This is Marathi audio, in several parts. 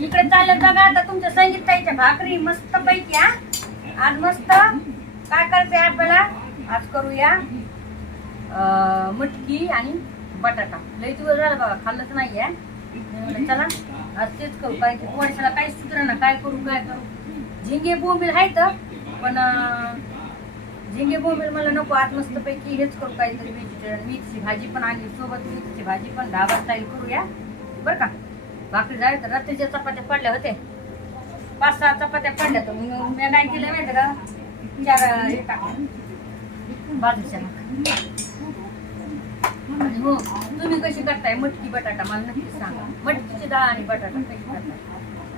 इकडे चालत बघा आता तुमच्या संगीताईच्या भाकरी मस्त पैकी हा. आज मस्त. काय करायचंय आपल्याला? आज करूया अं, मटकी आणि बटाटा. लई दिवस झालं बघा खाल्लंच नाही आहे चला आज तेच करू. काय की पोळीला काही ना काय करू काय करू. झिंगे बोंबील आहेत पण अं, झिंगे बोंबील मला नको. आज मस्त पैकी हेच करू. काहीतरी व्हेजिटेरियन मीठची भाजी पण आणली. सोबत मिरची भाजी पण ढाबा स्टाईल करूया. बरं का? भाकरी झाली तर रात्रीच्या चपात्या पडल्या होते. पाच सहा चपात्या पडल्या तर मग मी काय केलं माहिती का? चार हे टाकलं बाजूच्या हो तुम्ही कशी करताय? मटकी बटाटा मला नक्की सांगा. मटकीची डाळ आणि बटाटा कशी करताय?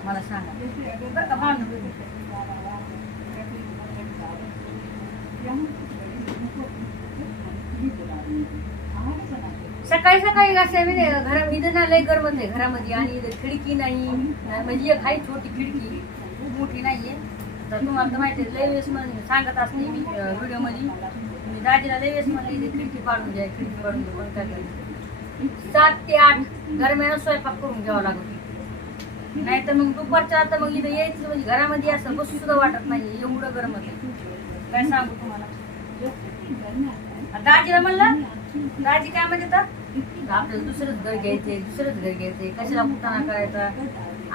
मला सांगा. बरं का सकाळी सकाळी असं घरा इथं ना लय आहे घरामध्ये. आणि खिडकी नाही. म्हणजे एक आहे छोटी खिडकी. खूप मोठी नाहीये. तर तुम्हाला तर माहिती लय वेळेस म्हणून सांगत असते मी व्हिडिओमध्ये मी म्हणजे दाजीला लय वेळेस म्हणले खिडकी पाडून द्या खिडकी पाडून द्या. पण काय सात ते आठ दरम्यान स्वयंपाक करून घ्यावा लागतो. नाही तर मग दुपारच्या आता मग इथं यायचं म्हणजे घरामध्ये असं बसू सुद्धा वाटत नाही एवढं गरमत आहे काय सांगू तुम्हाला? दाजीला म्हणलं काळजी काय म्हणते तर? आपल्याला दुसरंच घर घ्यायचंय दुसरंच घर घ्यायचंय. कशाला कुटाणा करायचा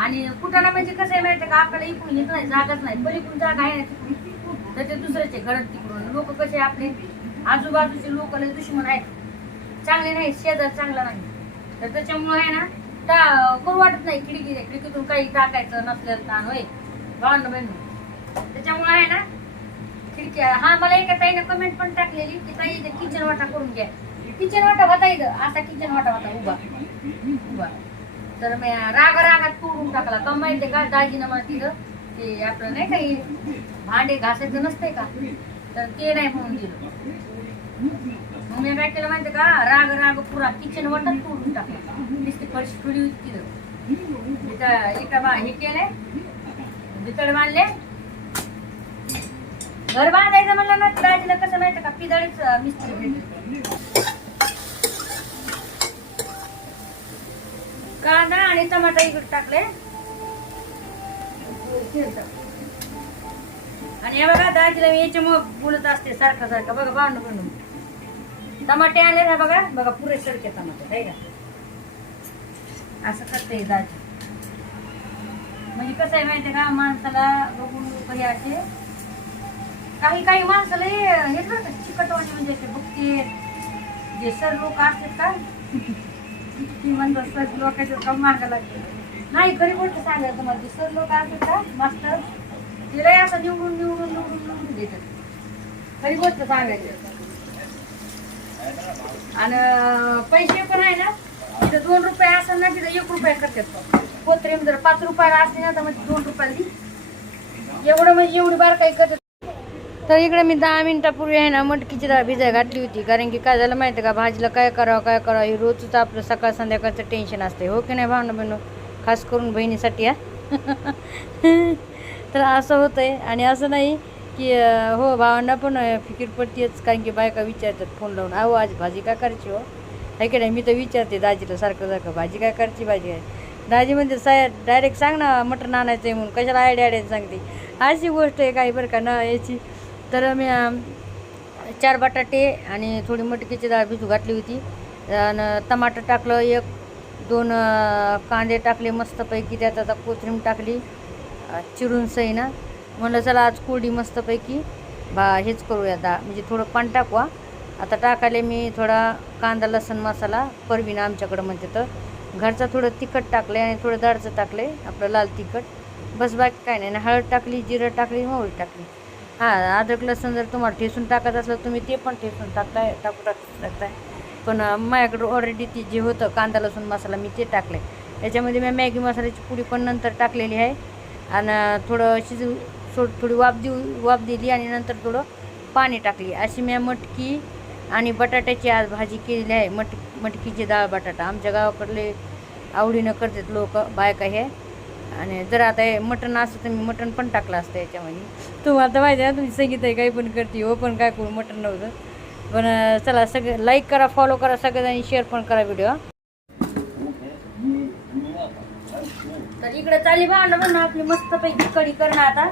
आणि कुटाणा म्हणजे कसं आहे माहिती का आपल्याला इकडून येत नाही जागाच नाही. पलीकडून जागा आहे ना तिकडून. तर ते दुसऱ्याचे घर तिकडून. लोक कसे आपले? आजूबाजूचे लोक दुश्मन आहेत. चांगले नाही शेजार चांगला नाही. तर त्याच्यामुळे आहे ना टा करू वाटत नाही खिडकी खिडकीतून काही टाकायचं नसलेलं ताण होय. भावना बहिण. त्याच्यामुळे आहे ना खिडकी हा मला एका ताईने कमेंट पण टाकलेली की ताई किचन वाटा करून घ्या. किचन वाटा होता इथं. असा किचन वाटा होता उभा. उभा. तर मी राग रागात तोडून टाकला. का माहितीये का दाजीनं मला तिथं ते आपलं नाही काही भांडे घासायचं नसतंय का? तर ते नाही म्हणून दिलं. मग मी काय केलं माहिती का राग राग पुरा किचन वाटा तोडून टाकला. नुसती फर्श फुडी तिथं. तिथं एका बा हे केलंय. भितड बांधले. घर बांधायचं म्हणलं ना दाजीला कसं माहितीये का पिदाळीच मिस्त्री भेटली कांदा आणि टमाटा इकडे टाकले. आणि हे बघा दाजीला मी याच्यामुळे बोलत असते सारखं सारखं. बघा बांधू बनून टमाटे आले ना बघा. बघा पुरे सडके टमाटे आहे का? असं करते दाजी. म्हणजे कसं आहे माहितीये का माणसाला बघून काही असे काही काही माणसाला हे ना बरं चिकटवाणी म्हणजे असे बघते. जे सर लोक असतात का? ती म्हणतात सर लोकांचे काम मागा लागते नाही खरी गोष्ट सांगायचं तुम्हाला सर लोक असतात का मास्टर तिला असं निवडून निवडून निवडून निवडून देतात. खरी गोष्ट सांगायची. आणि पैसे पण आहे ना तिथे दोन रुपये असेल ना तिथे एक रुपया करतात कोत्रेम जर पाच रुपयाला असले ना तर म्हणजे दोन रुपयाला एवढं म्हणजे एवढी बार काही करतात. तर इकडे मी दहा मिनिटापूर्वी आहे ना मटकीची डाळ भिजाय घातली होती. कारण की काय झालं माहिती आहे का? भाजीला काय करावं काय करावं? हे रोजच आपलं सकाळ संध्याकाळचं टेन्शन असते हो की नाही भावना बहिणू? खास करून बहिणीसाठी हा? तर असं होतं आहे आणि असं नाही की हो भावांना पण फिकीर पडतेच कारण की बायका विचारतात फोन लावून अहो आज भाजी काय करायची हो? आहे की नाही? मी तर विचारते दाजीला सारखं सारखं भाजी काय करायची भाजी काय? दाजी म्हणजे साय डायरेक्ट सांग ना मटण आणायचं आहे म्हणून. कशाला आयडिया आयडिया सांगते? अशी गोष्ट आहे काही बरं का ना याची. तर मी चार बटाटे आणि थोडी मटकीची डाळ भिजू घातली होती. आणि टमाटर टाकलं एक दोन कांदे टाकले मस्तपैकी त्यात आता कोथिंबीर टाकली चिरून सई ना म्हणलं चला आज कोरडी मस्तपैकी बा हेच करूया दा म्हणजे थोडं पाणी टाकवा. आता टाकायला मी थोडा कांदा लसण मसाला परवीन आमच्याकडं म्हणते तर. घरचा थोडं तिखट टाकलं आणि थोडं दाळचं टाकलं आपलं लाल तिखट. बस बाकी काय नाही. हळद टाकली जिरं टाकली मोहरी टाकली. हां अद्रक लसूण जर तुम्हाला ठेसून टाकत असलं तुम्ही ते पण ठेसून टाकताय टाकू टाक टाकताय. पण माझ्याकडं ऑलरेडी ती जे होतं कांदा लसूण मसाला मी ते टाकले. याच्यामध्ये मी मॅगी मसाल्याची पुडी पण नंतर टाकलेली आहे. आणि थोडं शिजू सोड थोडी वाफ देऊ वाफ दिली आणि नंतर थोडं पाणी टाकली. अशी मी मटकी आणि बटाट्याची आज भाजी केलेली आहे. मट मटकीची डाळ बटाटा. आमच्या गावाकडले आवडीनं करतात लोक बायका हे. आणि जर आता हे मटण असतं तर मी मटण पण टाकलं असतं याच्यामध्ये. तुम्हाला आता माहिती आहे तुम्ही संगीत आहे काही पण करते हो पण काय करू मटण नव्हतं. पण चला सगळं लाईक करा फॉलो करा सगळ्यांनी शेअर पण करा व्हिडिओ तर इकडे चाली भांडण म्हणून आपली मस्त पैकी कडी करणं आता.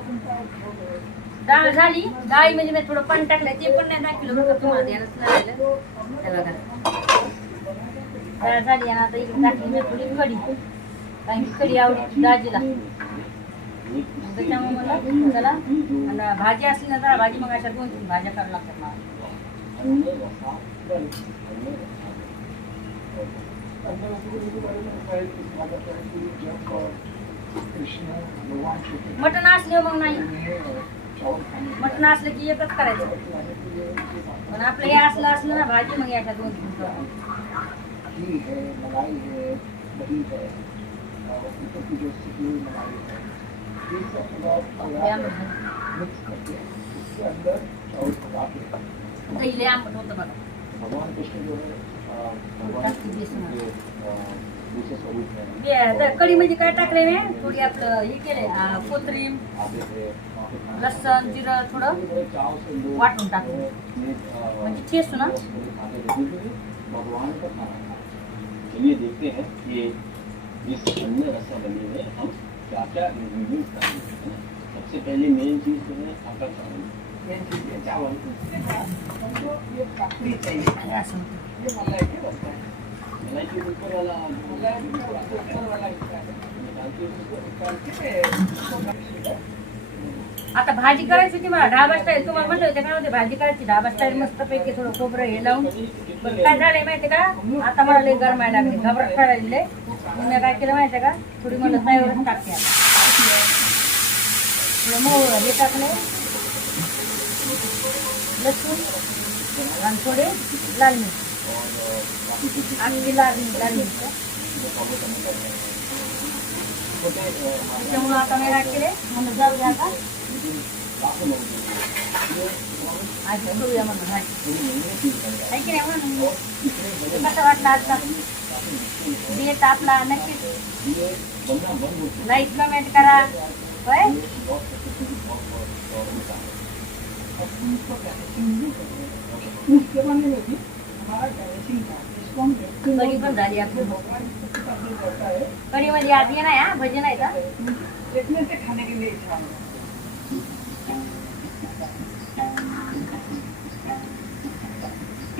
ये डाळ झाली. डाळी म्हणजे मी थोडं पाणी टाकलं ते पण नाही दाखवलं बघा तुम्हाला. ध्यानच हे बघा. डाळ झाली आणि आता इकडे टाकली मी थोडी कढी. कारण की कढी आवडली दाजीला. त्याच्यामुळे मला चला आणि भाजी असली ना जरा भाजी मग अशा दोन तीन भाज्या करावं लागतात मला. मटण असले मग नाही. मटण असलं की एकच करायचं. पण आपलं हे असलं असलं ना भाजी मग याच्या दोन आंबट होतं बघा. भगवान कृष्ण जो है अ, भगवान जास्ती बेसन. के अ, दूसरे स्वरूप है बे- तर कढी म्हणजे काय टाकले मी थोडी आपलं हे केले कोथरीम आते थे वहाँ पे खाना लसण जिरं थोडं बड़े चाव से लोग वाटून टाकलं अपने, अ, म्हणजे ठेचू ना? रसगुल्ले खाते थे क्योंकि भगवान का खाना था चलिए देखते हैं कि इस अन्न रसावली में हम क्या क्या इंग्रेडिएंट्स डालेंगे है? ना? सबसे पहले मेन चीज जो है आपका चावल। मेन चीज है चावल। हमको ये काकड़ी चाहिए। आणि असं ये मलाई के बनता है? आता भाजी करायची होती मला ढाबा स्टाईल तुम्हाला म्हणलं होतं काय होते भाजी करायची ढाबा स्टाईल मस्त पैकी थोडं खोबरं हे लावून. पण काय झालंय माहितीये का? आता मला लई गरमायला लागले. घबरट करायले मी काय केलं माहितीये का? थोडी मला ताईवरच टाकते थोडं मोहर हे टाकले. लसूण आणि थोडे लाल मिरची. आणखी लाल लाल आता मी काय केले म्हणून जाऊ द्या आता आज करूया म्हणून आहे की? नाही म्हणून कसं वाटलं आता देत आपला नक्कीच लाईक कमेंट करा होय कढी पण झाली आपली कढी मध्ये आधी नाही. हा भजन आहे का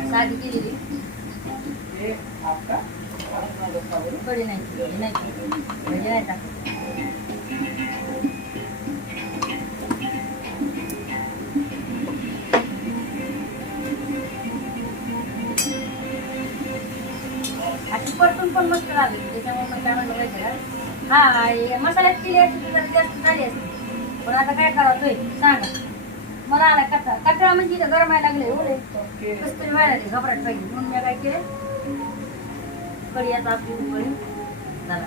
साधी केलेली कढी नाही. नाही भजी नाही. टाकत पण मस्त लागली त्याच्यामुळे काय म्हणलं माहिती का? हा हे मसाल्यात केली असती तर जास्त झाली असती. पण आता काय करावं तुम्ही सांगा. मला आला कचरा. कचरा म्हणजे इथं गरम व्हायला लागले एवढे. कसं तरी व्हायला लागले घबराट पाहिजे म्हणून मी काय केले? कढी आता आपली उकळी. झाला.